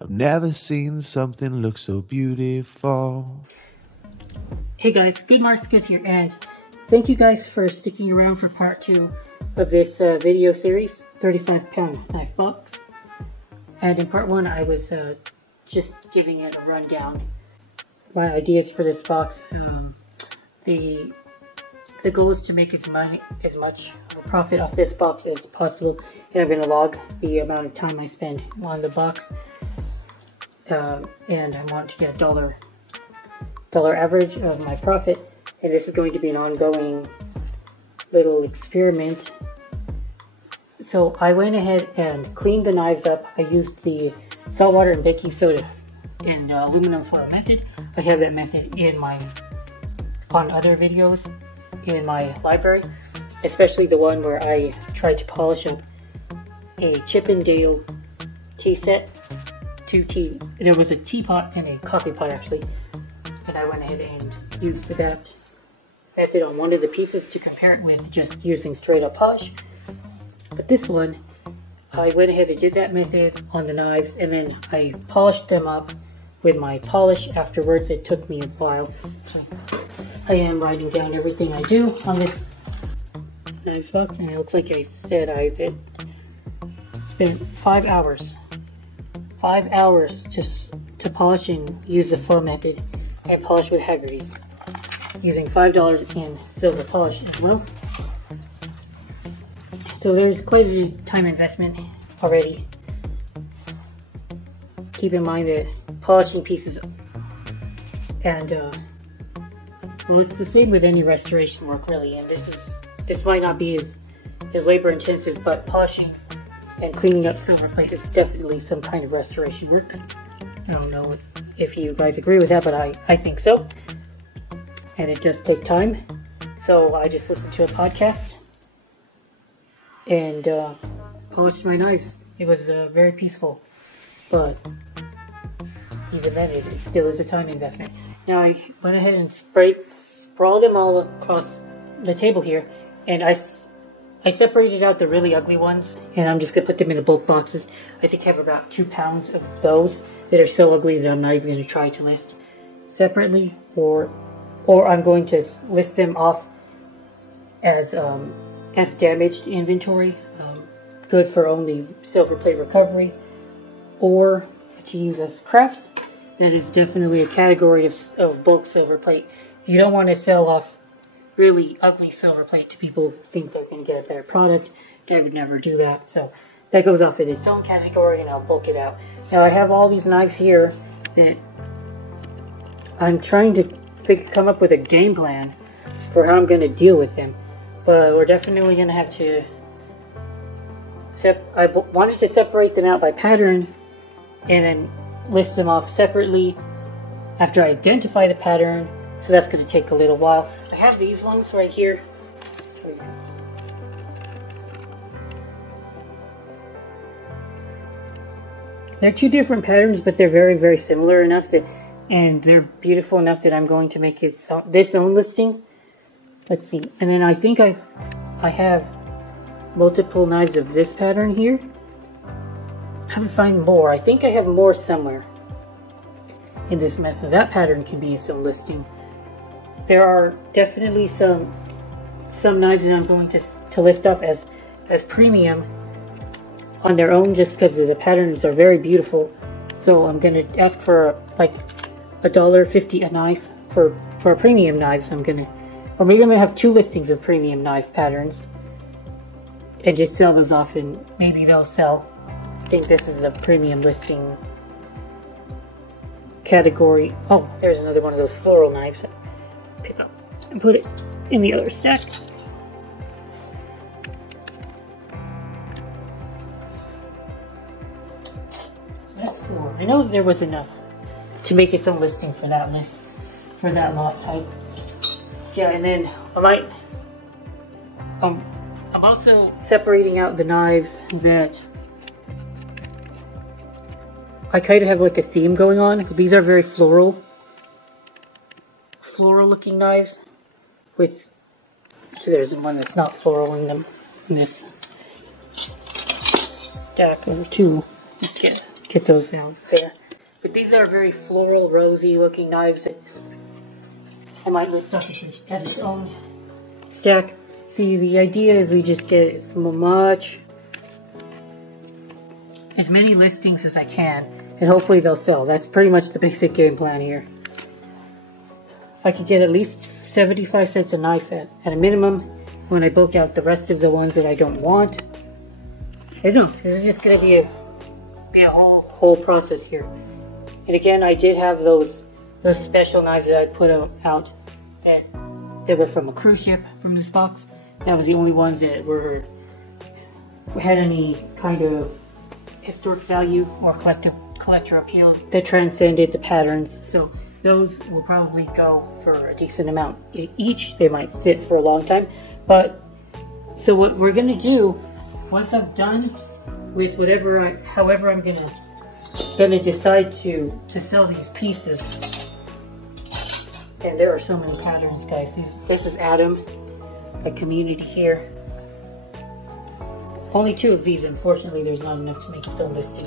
I've never seen something look so beautiful. Hey guys, Good Marcus here, and thank you guys for sticking around for part 2 of this video series, 35-pound knife box. And in part 1 I was just giving it a rundown, my ideas for this box. The goal is to make as much of a profit off this box as possible, and I'm going to log the amount of time I spend on the box. And I want to get a dollar average of my profit, and this is going to be an ongoing little experiment. So I went ahead and cleaned the knives up. I used the salt water and baking soda and aluminum foil method. I have that method on other videos in my library, especially the one where I tried to polish up a Chippendale tea set. There was a teapot and a coffee pot actually, and I went ahead and used that method on one of the pieces to compare it with just using straight up polish. But this one, I went ahead and did that method on the knives, and then I polished them up with my polish afterwards. It took me a while. So I am writing down everything I do on this knives box, and it looks like I said I spent 5 hours. 5 hours to polish and use the flow method and polish with Haggerty's, using $5 in silver polish as well. So there's quite a time investment already. Keep in mind that polishing pieces, and well, it's the same with any restoration work really, and this might not be as labor intensive, but polishing and cleaning up silver plate is definitely some kind of restoration work. I don't know if you guys agree with that, but I think so. And it does take time. So I just listened to a podcast and polished my knives. It was very peaceful, but even then it still is a time investment. Now I went ahead and sprawled them all across the table here, and I separated out the really ugly ones, and I'm just going to put them in the bulk boxes. I think I have about 2 pounds of those that are so ugly that I'm not even going to try to list separately, or I'm going to list them off as damaged inventory, good for only silver plate recovery, or to use as crafts. That is definitely a category of bulk silver plate. You don't want to sell off really ugly silver plate to people who think they're going to get a better product. I would never do that. So that goes off in its own category, and I'll bulk it out. Now I have all these knives here that I'm trying to come up with a game plan for how I'm going to deal with them. But we're definitely going to have to... I wanted to separate them out by pattern and then list them off separately after I identify the pattern. So that's going to take a little while. I have these ones right here. They're 2 different patterns, but they're very, very similar enough that, and they're beautiful enough that I'm going to make it this own listing. Let's see. And then I think I have multiple knives of this pattern here. I haven't found more. I think I have more somewhere in this mess, so that pattern can be its own listing. There are definitely some knives that I'm going to list off as premium on their own, just because the patterns are very beautiful. So I'm going to ask for like $1.50 a knife for premium knives. Or maybe I'm going to have 2 listings of premium knife patterns and just sell those off, and maybe they'll sell. I think this is a premium listing category. Oh, there's another one of those floral knives. Pick up and put it in the other stack. That's 4. I know there was enough to make its own listing for that list, for that lot type. Yeah, and then I might... I'm also separating out the knives that I kind of have like a theme going on. These are very floral looking knives with, so there's one that's not floral in this stack over 2. Just get get those out there. But these are very floral, rosy looking knives that I might list up as its own stack. See, the idea is we just get as many listings as I can, and hopefully they'll sell. That's pretty much the basic game plan here. I could get at least 75 cents a knife at a minimum when I book out the rest of the ones that I don't want. I don't know, this is just going to be a whole process here. And again, I did have those special knives that I put out that were from a cruise ship from this box. That was the only ones that had any kind of historic value or collector appeal that transcended the patterns. So those will probably go for a decent amount each. They might sit for a long time. But so what we're gonna do once I'm done with however I'm gonna decide to sell these pieces. And there are so many patterns, guys. This is Adam, a community here. Only 2 of these, unfortunately, there's not enough to make its own listing.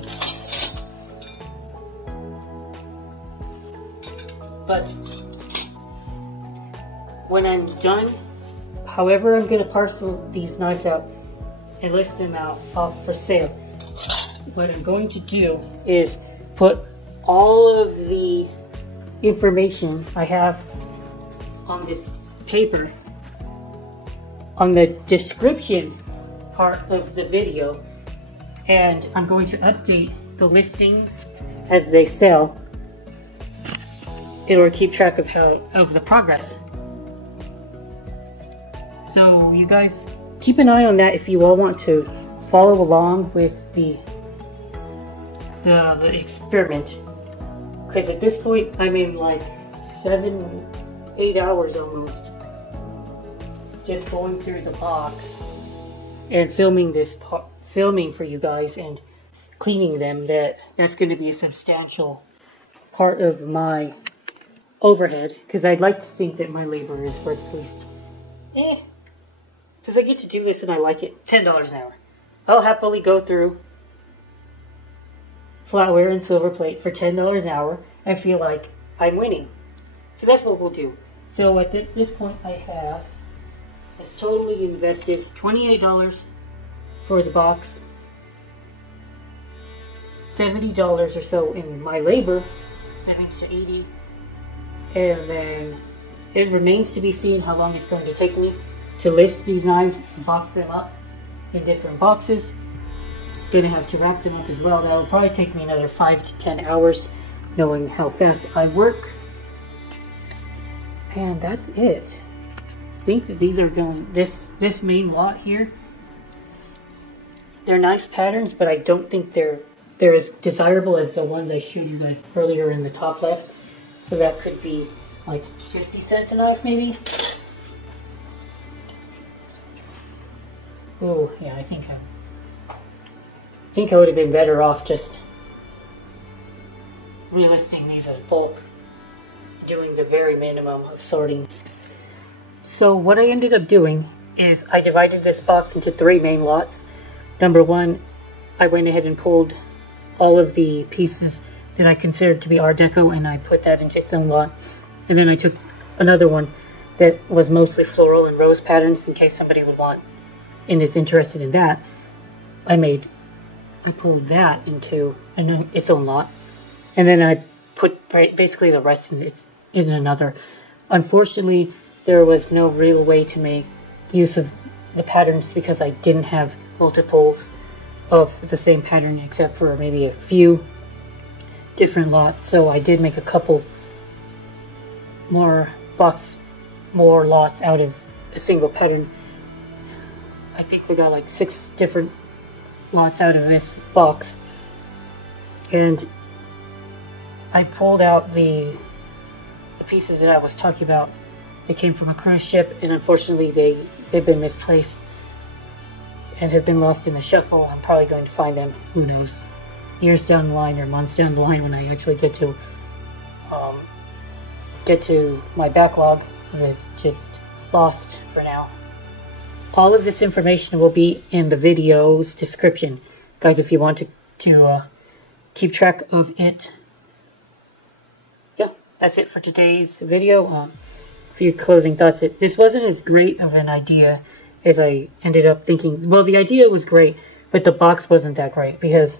But when I'm done, however I'm going to parcel these knives out and list them off for sale, what I'm going to do is put all of the information I have on this paper on the description part of the video, and I'm going to update the listings as they sell in order to keep track of the progress. So you guys keep an eye on that if you all want to follow along with the experiment, because at this point I'm in like 7-8 hours almost just going through the box and filming for you guys and cleaning them. That's going to be a substantial part of my overhead, because I'd like to think that my labor is worth at least, since I get to do this and I like it, $10 an hour. I'll happily go through flatware and silver plate for $10 an hour and feel like I'm winning. So that's what we'll do. So at this point I have totally invested $28 for the box, $70 or so in my labor, 70 to 80, and then it remains to be seen how long it's going to take me to list these knives and box them up in different boxes. Gonna have to wrap them up as well. That'll probably take me another 5 to 10 hours, knowing how fast I work. And that's it. I think that these are going, this main lot here, they're nice patterns, but I don't think they're as desirable as the ones I showed you guys earlier in the top left. So that could be like 50 cents a knife maybe. Oh yeah, I think I would have been better off just relisting these as bulk, doing the very minimum of sorting. So what I ended up doing is I divided this box into 3 main lots. Number 1, I went ahead and pulled all of the pieces that I considered to be Art Deco, and I put that into its own lot. And then I took another one that was mostly floral and rose patterns in case somebody would want and is interested in that. I pulled that into its own lot, and then I put basically the rest in another. Unfortunately, there was no real way to make use of the patterns because I didn't have multiples of the same pattern except for maybe a few different lots. So I did make a couple more lots out of a single pattern. I think we got like 6 different lots out of this box, and I pulled out the pieces that I was talking about. They came from a cruise ship, and unfortunately they've been misplaced and have been lost in the shuffle. I'm probably going to find them, who knows, years down the line or months down the line when I actually get to my backlog. It's just lost for now. All of this information will be in the video's description, guys. If you want to keep track of it. Yeah, that's it for today's video. A few closing thoughts. This wasn't as great of an idea as I ended up thinking. Well, the idea was great, but the box wasn't that great because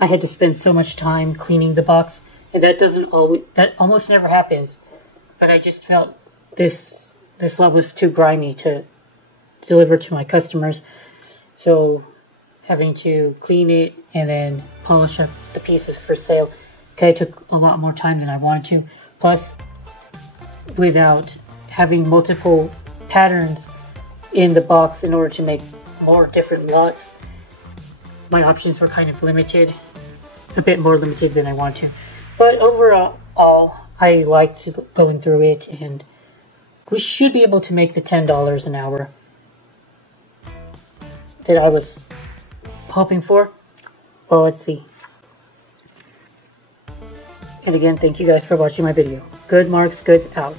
I had to spend so much time cleaning the box, and that almost never happens. But I just felt this lot was too grimy to deliver to my customers, so having to clean it and then polish up the pieces for sale kind of took a lot more time than I wanted to. Plus, without having multiple patterns in the box in order to make more different lots, my options were kind of limited, a bit more limited than I wanted to. But overall, I liked going through it, and we should be able to make the $10 an hour that I was hoping for. Well, let's see. And again, thank you guys for watching my video. Good Marks Goods out.